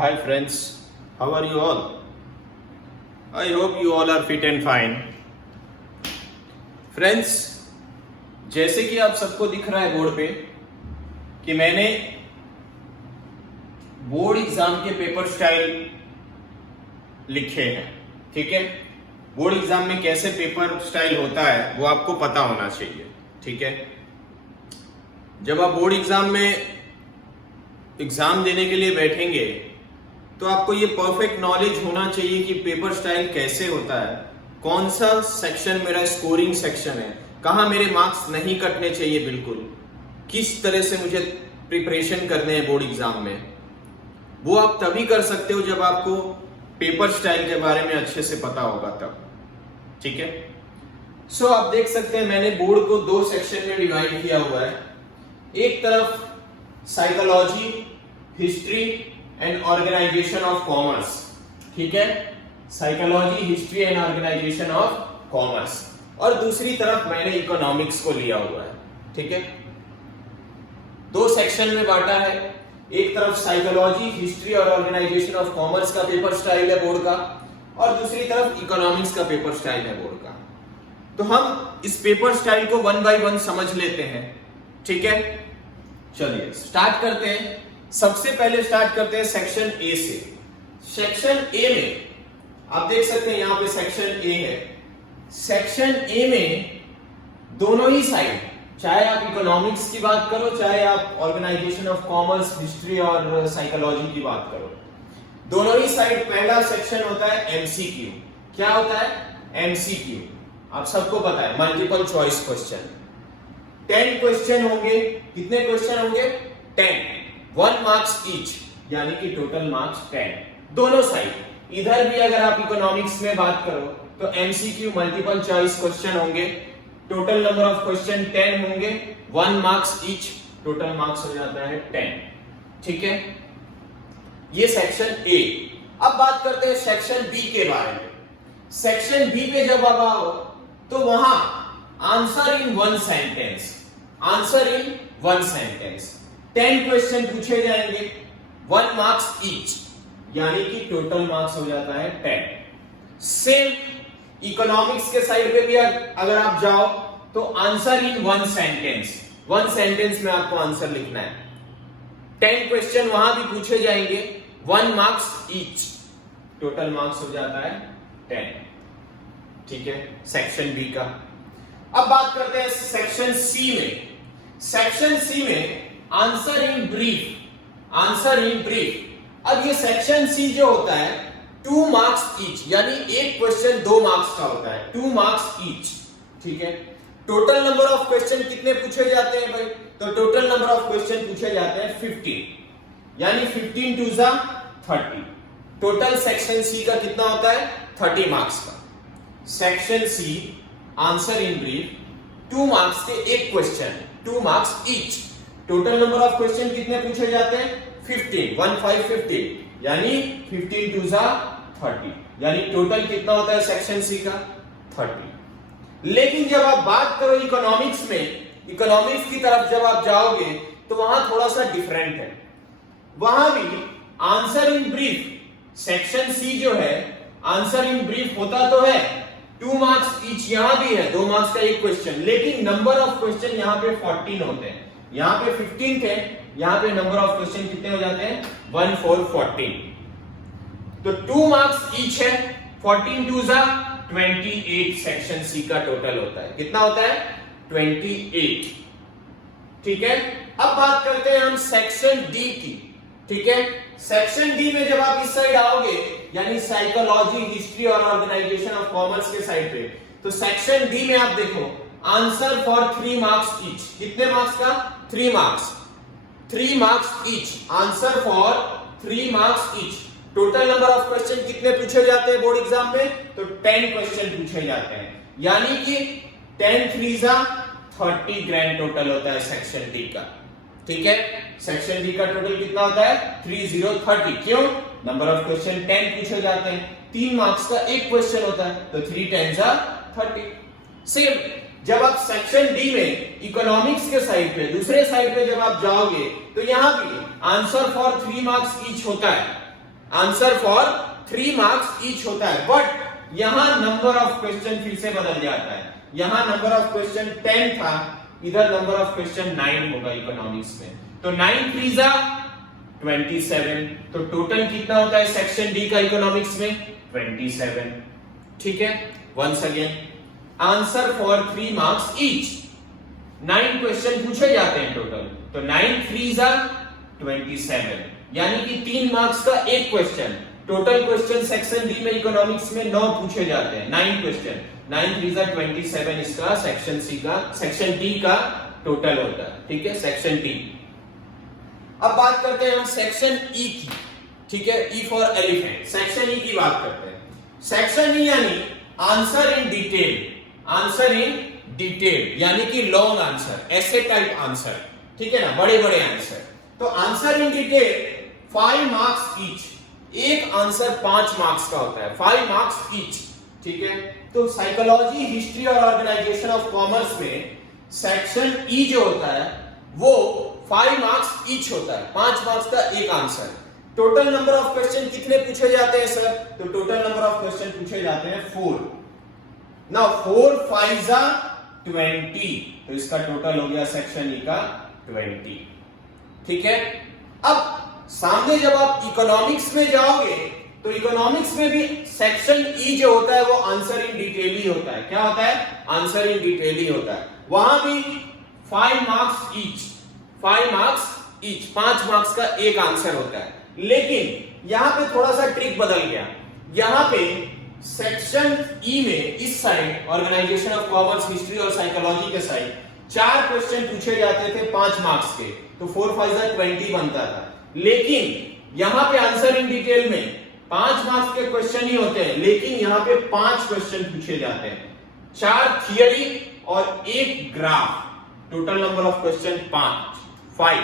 Hi friends, how are you all? I hope you all are fit and fine. Friends, जैसे कि आप सबको दिख रहा है बोर्ड पे कि मैंने बोर्ड एग्जाम के पेपर स्टाइल लिखे हैं, ठीक है। बोर्ड एग्जाम में कैसे पेपर स्टाइल होता है वो आपको पता होना चाहिए, ठीक है। जब आप बोर्ड एग्जाम में एग्जाम देने के लिए बैठेंगे तो आपको ये परफेक्ट नॉलेज होना चाहिए कि पेपर स्टाइल कैसे होता है, कौन सा सेक्शन मेरा स्कोरिंग सेक्शन है, कहाँ मेरे मार्क्स नहीं कटने चाहिए, बिल्कुल किस तरह से मुझे प्रिपरेशन करने हैं बोर्ड एग्जाम में। वो आप तभी कर सकते हो जब आपको पेपर स्टाइल के बारे में अच्छे से पता होगा तब, ठीक है। सो आप देख सकते हैं मैंने बोर्ड को दो सेक्शन में डिवाइड किया हुआ है। एक तरफ psychology, history and organisation of commerce, ठीक है, psychology, history and organisation of commerce, और दूसरी तरफ मैंने इकोनॉमिक्स को लिया हुआ है, ठीक है। दो सेक्शन में बांटा है, एक तरफ साइकोलॉजी, हिस्ट्री और ऑर्गेनाइजेशन ऑफ कॉमर्स का पेपर स्टाइल है बोर्ड का, और दूसरी तरफ इकोनॉमिक्स का पेपर स्टाइल है बोर्ड का। तो हम इस पेपर स्टाइल को वन बाय वन समझ लेते हैं, ठीक है। चलिए स्टार्ट करते हैं। सबसे पहले स्टार्ट करते हैं सेक्शन ए से। सेक्शन ए में आप देख सकते हैं यहां पे सेक्शन ए है। सेक्शन ए में दोनों ही साइड, चाहे आप इकोनॉमिक्स की बात करो, चाहे आप ऑर्गेनाइजेशन ऑफ कॉमर्स, हिस्ट्री और साइकोलॉजी की बात करो, दोनों ही साइड पहला सेक्शन होता है एमसीक्यू। क्या होता है? एमसीक्यू। आप सबको पता है, मल्टीपल चॉइस क्वेश्चन। 10 क्वेश्चन होंगे। कितने क्वेश्चन होंगे? 10, 1 मार्क्स ईच, यानी कि टोटल मार्क्स 10 दोनों साइड। इधर भी अगर आप इकोनॉमिक्स में बात करो तो एमसीक्यू, मल्टीपल चॉइस क्वेश्चन होंगे। टोटल नंबर ऑफ क्वेश्चन 10 होंगे, 1 मार्क्स ईच, टोटल मार्क्स हो जाता है 10, ठीक है। ये सेक्शन ए। अब बात करते हैं सेक्शन बी के बारे में। सेक्शन बी पे जब आप आओ तो वहां answer in 1 sentence, answer in 1 sentence, 10 question पूछे जाएंगे, 1 मार्क्स ईच, यानी कि टोटल मार्क्स हो जाता है 10। सेम इकोनॉमिक्स के साइड पे भी अगर आप जाओ तो आंसर इन 1 सेंटेंस, 1 सेंटेंस में आपको आंसर लिखना है। 10 क्वेश्चन वहां भी पूछे जाएंगे, 1 मार्क्स ईच, टोटल मार्क्स हो जाता है 10, ठीक है, सेक्शन बी का। अब बात करते हैं सेक्शन सी में। सेक्शन सी में answer in brief, answer in brief. अब ये सेक्शन सी जो होता है 2 मार्क्स ईच, यानी एक क्वेश्चन 2 मार्क्स का होता है, 2 मार्क्स ईच, ठीक है। टोटल नंबर ऑफ क्वेश्चन कितने पूछे जाते हैं भाई? तो टोटल नंबर ऑफ क्वेश्चन पूछे जाते हैं 15, यानी 15 2 जा 30। टोटल सेक्शन सी का कितना होता है? 30 मार्क्स का। Section C answer in brief, 2 marks के एक question, 2 marks each. Total number of question कितने पूछे जाते हैं? 15, 1 5 15, यानी 15 2 जा 30, यानी टोटल कितना होता है सेक्शन सी का? 30। लेकिन जब आप बात करो इकोनॉमिक्स में, इकोनॉमिक्स की तरफ जब आप जाओगे तो वहां थोड़ा सा डिफरेंट है। वहां भी answer in brief, section C जो है आंसर इन ब्रीफ होता तो है, 2 मार्क्स ईच, यहां भी है 2 मार्क्स का एक क्वेश्चन, लेकिन नंबर ऑफ क्वेश्चन यहां पे 14 होते हैं। यहां पे 15 थे, यहां पे नंबर ऑफ क्वेश्चन कितने हो जाते हैं? 1 4 14। तो 2 मार्क्स ईच है, 14 2 जा 28 सेक्शन सी का टोटल होता है। कितना होता है? 28, ठीक है। अब बात करते हैं हम सेक्शन डी की, ठीक है। सेक्शन डी में जब आप इस साइड आओगे, यानी साइकोलॉजी, हिस्ट्री और ऑर्गेनाइजेशन ऑफ कॉमर्स के साइड पे, तो सेक्शन डी में आप देखो आंसर फॉर 3 मार्क्स ईच। कितने मार्क्स का? 3 marks, 3 marks each, answer for 3 marks each. Total number of question कितने पूछे जाते हैं बोर्ड एग्जाम में? तो 10 क्वेश्चन पूछे जाते हैं, यानी कि 10 3 जा 30 ग्रैंड टोटल होता है सेक्शन डी का, ठीक है। सेक्शन डी का टोटल कितना होता है? 30 30। क्यों? नंबर ऑफ क्वेश्चन 10 पूछे जाते हैं, 3 मार्क्स का एक क्वेश्चन होता है, तो 3 10 जा 30। सेम जब आप सेक्शन डी में इकोनॉमिक्स के साइड पे, दूसरे साइड पे जब आप जाओगे तो यहां भी आंसर फॉर 3 मार्क्स ईच होता है, आंसर फॉर 3 मार्क्स ईच होता है। बट यहां नंबर ऑफ क्वेश्चन फिर से बदल जाता है। यहां नंबर ऑफ क्वेश्चन 10 था, इधर नंबर ऑफ क्वेश्चन 9 होगा इकोनॉमिक्स में। तो 9 3 जा 27, तो टोटल कितना होता है सेक्शन डी का इकोनॉमिक्स में 27। ठीक है, once again answer for 3 marks each. 9 question पूछे जाते हैं टोटल, तो 9 3 जा 27, यानी कि 3 मार्क्स का एक question. Total question section D में इकोनॉमिक्स में 9 पूछे जाते हैं, 9 क्वेश्चन, 9 3 जा 27 इसका सेक्शन सी का, सेक्शन डी का टोटल होता है। ठीक है, सेक्शन डी। अब बात करते हैं हम सेक्शन ई की। ठीक है, E for elephant, section E की बात करते हैं। सेक्शन ई यानी answer in detail, answer in detail यानी कि लॉन्ग आंसर, ऐसे टाइप आंसर। ठीक है ना, बड़े बड़े आंसर। तो answer in detail 5 marks each, एक आंसर 5 मार्क्स का होता है, 5 मार्क्स ईच। ठीक है, तो साइकोलॉजी, हिस्ट्री और ऑर्गेनाइजेशन ऑफ कॉमर्स में सेक्शन ई जो होता है वो 5 मार्क्स ईच होता है, 5 मार्क्स का एक answer. Total number of question कितने पूछे जाते हैं सर? तो टोटल नंबर ऑफ क्वेश्चन पूछे जाते हैं 4। नाउ 4 5 जा 20, तो इसका टोटल हो गया सेक्शन ई का 20। ठीक है, अब सामने जब आप इकोनॉमिक्स में जाओगे तो इकोनॉमिक्स में भी सेक्शन ई जो होता है वो आंसर इन डिटेल ही होता है। क्या होता है? आंसर इन डिटेल ही होता है। वहां भी 5 marks each, 5 marks each, 5 marks का एक आंसर होता है। लेकिन यहां पे थोड़ा सा ट्रिक बदल गया। यहां पे सेक्शन ई में इस side organisation of commerce, history और साइकोलॉजी के साइड 4 क्वेश्चन पूछे जाते थे 5 मार्क्स के, तो 4 5 जा 20 बनता था। लेकिन यहां पे आंसर इन डिटेल में 5 मार्क्स के क्वेश्चन ही होते हैं, लेकिन यहां पे 5 क्वेश्चन पूछे जाते हैं, 4 थियरी और 1 graph. Total number of question 5,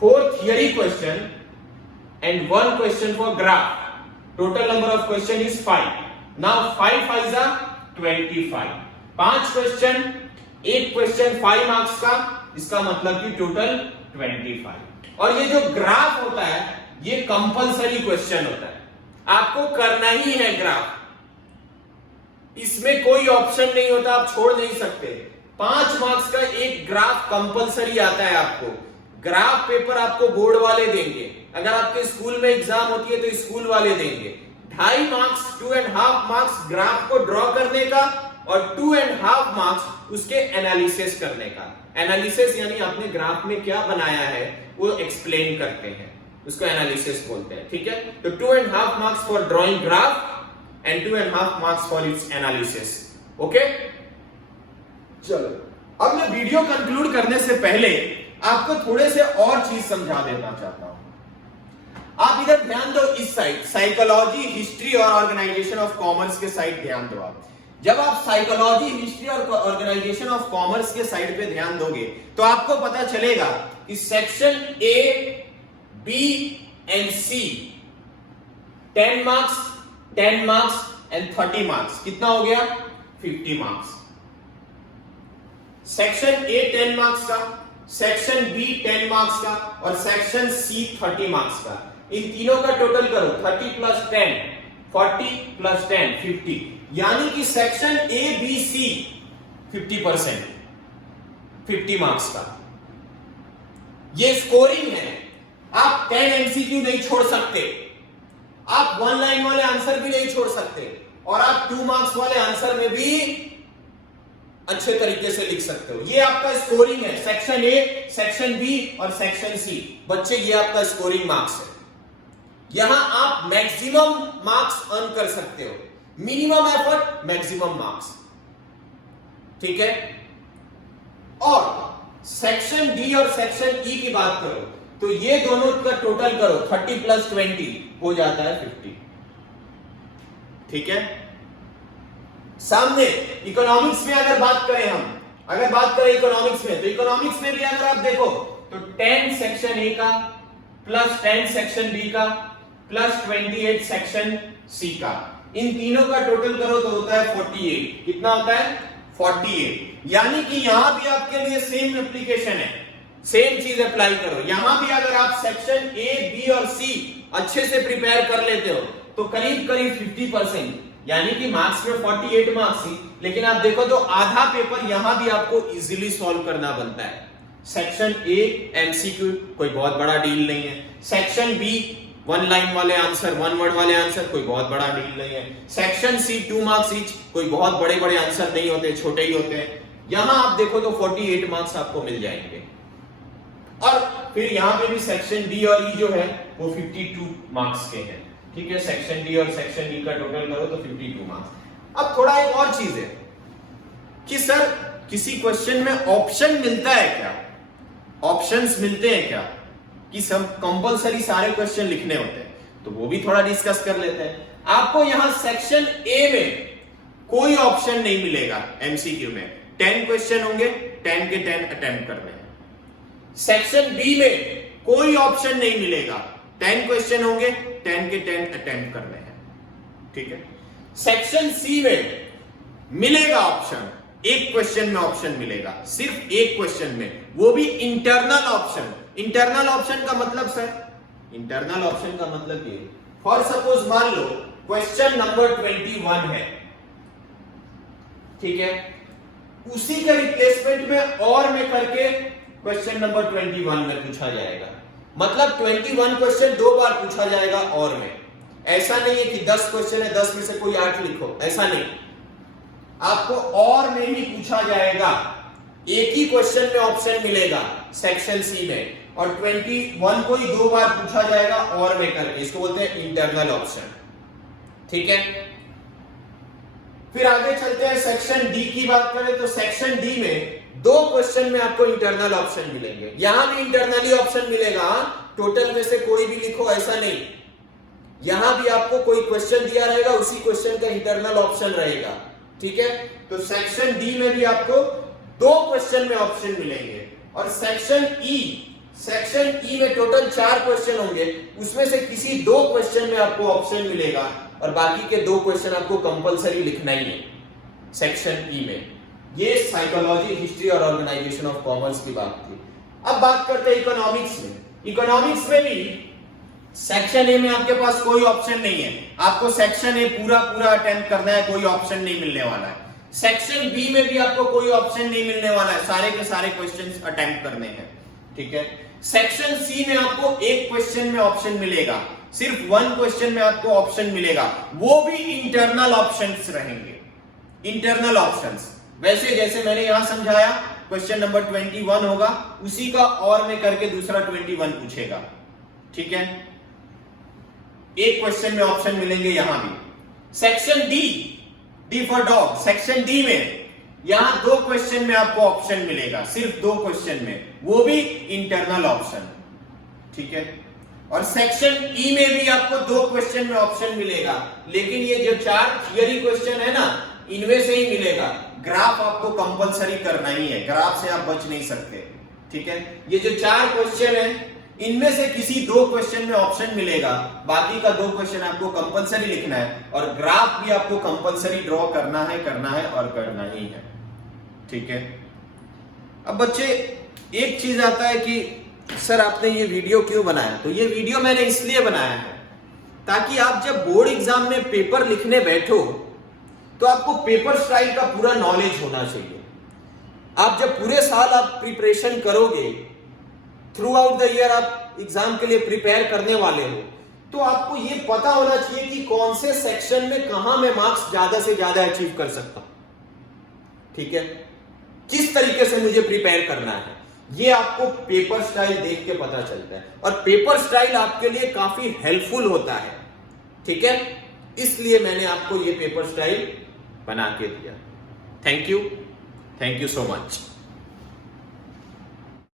4 theory question and 1 question for graph. Total number of question is 5. Now 5 5 जा 25. 5 क्वेश्चन, एक क्वेश्चन 5 मार्क्स का, इसका मतलब कि टोटल 25। और ये जो ग्राफ होता है ये कंपलसरी क्वेश्चन होता है, आपको करना ही है ग्राफ, इसमें कोई ऑप्शन नहीं होता, आप छोड़ नहीं सकते। 5 मार्क्स का एक ग्राफ कंपलसरी आता है आपको। ग्राफ पेपर आपको बोर्ड वाले देंगे, अगर आपके स्कूल में एग्जाम होती है तो स्कूल वाले देंगे। 2.5 मार्क्स, 2.5 मार्क्स ग्राफ को ड्रॉ करने का और 2.5 मार्क्स उसके एनालिसिस करने का। एनालिसिस यानी आपने ग्राफ में क्या बनाया है वो एक्सप्लेन करते हैं, उसको एनालिसिस बोलते हैं। ठीक है, तो 2.5 marks for drawing graph and 2.5 marks for its analysis. Okay, चलो अब मैं वीडियो कंक्लूड करने से पहले आपको थोड़े से और चीज समझा देना चाहता हूं। आप इधर ध्यान दो, इस साइड साइकोलॉजी, हिस्ट्री और ऑर्गेनाइजेशन ऑफ कॉमर्स के साइड ध्यान दो। आप जब आप साइकोलॉजी, हिस्ट्री और ऑर्गेनाइजेशन ऑफ कॉमर्स के साइड पे ध्यान दोगे तो आपको पता चलेगा कि section A, B and C 10 marks, 10 marks and 30 marks, कितना हो गया 50 मार्क्स। सेक्शन ए 10 मार्क्स का, सेक्शन बी 10 मार्क्स का और सेक्शन सी 30 मार्क्स का। इन तीनों का टोटल करो, 30 प्लस 10 40 प्लस 10 50, यानी कि section A B C 50%, 50 marks का। ये स्कोरिंग है, आप 10 एमसीक्यू नहीं छोड़ सकते, आप 1 लाइन वाले आंसर भी नहीं छोड़ सकते, और आप 2 मार्क्स वाले आंसर में भी अच्छे तरीके से लिख सकते हो। ये आपका स्कोरिंग है, सेक्शन ए, सेक्शन बी और सेक्शन सी। बच्चे ये आपका स्कोरिंग मार्क्स है, यहां आप मैक्सिमम मार्क्स अर्न कर सकते हो, मिनिमम एफर्ट मैक्सिमम मार्क्स। ठीक है, और सेक्शन डी और सेक्शन ई की बात करो तो ये दोनों का टोटल करो, 30 प्लस 20 हो जाता है 50। ठीक है, सामने इकोनॉमिक्स में अगर बात करें हम, अगर बात करें इकोनॉमिक्स में, तो इकोनॉमिक्स में भी अगर आप देखो तो 10 सेक्शन ए का प्लस 10 सेक्शन बी का प्लस 28 सेक्शन सी का, इन तीनों का टोटल करो तो होता है 48। कितना होता है 48, यानी कि यहां भी आपके लिए सेम एप्लीकेशन है। सेम चीज अप्लाई करो। यहां भी अगर आप सेक्शन ए, बी और सी अच्छे से प्रिपेयर कर लेते हो तो करीब करीब 50%, यानी कि मार्क्स में 48 मार्क्स ही, लेकिन आप देखो तो आधा पेपर यहां भी आपको इजीली सॉल्व करना बनता है। सेक्शन ए एमसीक्यू कोई बहुत बड़ा डील नहीं है, सेक्शन बी 1 लाइन वाले आंसर, 1 वर्ड वाले आंसर कोई बहुत बड़ा डील नहीं है, सेक्शन सी 2 मार्क्स ईच, कोई बहुत बड़े बड़े आंसर नहीं होते, छोटे ही होते हैं। यहां आप देखो तो 48 मार्क्स आपको मिल जाएंगे। और फिर यहां पे भी सेक्शन डी और ई जो है वो 52 मार्क्स के हैं, ठीक है। सेक्शन डी और सेक्शन ई का टोटल करो तो 52 मार्क्स। अब थोड़ा एक और चीज है कि सर किसी क्वेश्चन में ऑप्शन मिलता है क्या, ऑप्शंस मिलते हैं क्या, कि सब कंपलसरी सारे क्वेश्चन लिखने होते हैं, तो वो भी थोड़ा डिस्कस कर लेते हैं। आपको यहां सेक्शन ए में कोई ऑप्शन नहीं मिलेगा एमसीक्यू में, 10 क्वेश्चन होंगे, 10 के 10 अटेम्प्ट करने हैं। सेक्शन बी में कोई ऑप्शन नहीं मिलेगा, 10 क्वेश्चन होंगे, 10 के 10 अटेम्प्ट करने हैं, ठीक है। सेक्शन सी में मिलेगा ऑप्शन, एक क्वेश्चन में ऑप्शन मिलेगा, सिर्फ एक क्वेश्चन में, वो भी इंटरनल ऑप्शन। इंटरनल ऑप्शन का मतलब सर, इंटरनल ऑप्शन का मतलब ये, फॉर सपोज मान लो क्वेश्चन नंबर 21 है, ठीक है, उसी के रिप्लेसमेंट में और में करके क्वेश्चन नंबर 21 में पूछा जाएगा। मतलब 21 क्वेश्चन 2 बार पूछा जाएगा और में। ऐसा नहीं है कि 10 क्वेश्चन है, 10 में से कोई 8 लिखो, ऐसा नहीं, आपको और में ही पूछा जाएगा। एक ही क्वेश्चन में ऑप्शन मिलेगा सेक्शन सी में, और 21 को ही 2 बार पूछा जाएगा और में करके, इसको बोलते हैं इंटरनल ऑप्शन, ठीक है। फिर आगे चलते हैं, सेक्शन डी की बात करें तो सेक्शन डी में 2 क्वेश्चन में आपको इंटरनल ऑप्शन मिलेंगे। यहां भी इंटरनली ऑप्शन मिलेगा, टोटल में से कोई भी लिखो ऐसा नहीं, यहां भी आपको कोई क्वेश्चन दिया रहेगा, उसी क्वेश्चन का इंटरनल ऑप्शन रहेगा, ठीक है। तो सेक्शन डी में भी आपको 2 क्वेश्चन में ऑप्शन मिलेंगे। और सेक्शन ई में टोटल 4 क्वेश्चन होंगे, उसमें से किसी 2 क्वेश्चन में आपको ऑप्शन मिलेगा, और बाकी के 2 क्वेश्चन आपको कंपलसरी लिखना ही है सेक्शन ई में। ये साइकोलॉजी, हिस्ट्री और ऑर्गेनाइजेशन ऑफ कॉमर्स की बात थी। अब बात करते हैं इकोनॉमिक्स में। इकोनॉमिक्स में भी सेक्शन ए में आपके पास कोई ऑप्शन नहीं है, आपको सेक्शन ए पूरा अटेम्प्ट करना है, कोई ऑप्शन नहीं मिलने वाला है। सेक्शन बी में भी आपको कोई ऑप्शन नहीं मिलने वाला है, सारे के सारे क्वेश्चंस अटेम्प्ट करने हैं, ठीक है। सेक्शन सी में आपको एक क्वेश्चन में ऑप्शन मिलेगा, सिर्फ 1 क्वेश्चन में आपको ऑप्शन मिलेगा, वो भी इंटरनल ऑप्शंस रहेंगे, इंटरनल ऑप्शंस। वैसे जैसे मैंने यहां समझाया, क्वेश्चन नंबर 21 होगा, उसी का और में करके दूसरा 21 पूछेगा, ठीक है। एक क्वेश्चन में ऑप्शन मिलेंगे यहां भी। Section D for dog, section D में यहां 2 क्वेश्चन में आपको ऑप्शन मिलेगा, सिर्फ 2 क्वेश्चन में, वो भी इंटरनल ऑप्शन, ठीक है। और सेक्शन ई में भी आपको 2 क्वेश्चन में ऑप्शन मिलेगा, लेकिन ये जो 4 थियरी क्वेश्चन है ना, इनमें से ही मिलेगा। ग्राफ आपको कंपलसरी करना ही है, ग्राफ से आप बच नहीं सकते, ठीक है। ये जो 4 क्वेश्चन है, इनमें से किसी 2 क्वेश्चन में ऑप्शन मिलेगा, बाकी का 2 क्वेश्चन आपको कंपलसरी लिखना है, और ग्राफ भी आपको कंपलसरी ड्रॉ करना है और करना ही है, ठीक है। अब बच्चे एक चीज आता है कि सर आपने ये वीडियो क्यों बनाया, तो ये वीडियो मैंने इसलिए बनाया है ताकि आप जब बोर्ड एग्जाम में पेपर लिखने बैठो तो आपको पेपर स्टाइल का पूरा नॉलेज होना चाहिए। आप जब पूरे साल आप प्रिपरेशन करोगे, थ्रू आउट द ईयर आप एग्जाम के लिए प्रिपेयर करने वाले हो, तो आपको ये पता होना चाहिए कि कौन से सेक्शन में कहां मैं मार्क्स ज्यादा से ज्यादा अचीव कर सकता हूं, ठीक है। किस तरीके से मुझे प्रिपेयर करना है, ये आपको पेपर स्टाइल देख के पता चलता है, और पेपर स्टाइल आपके लिए काफी हेल्पफुल होता है, ठीक है। इसलिए मैंने आपको ये पेपर स्टाइल बना के दिया। Thank you so much.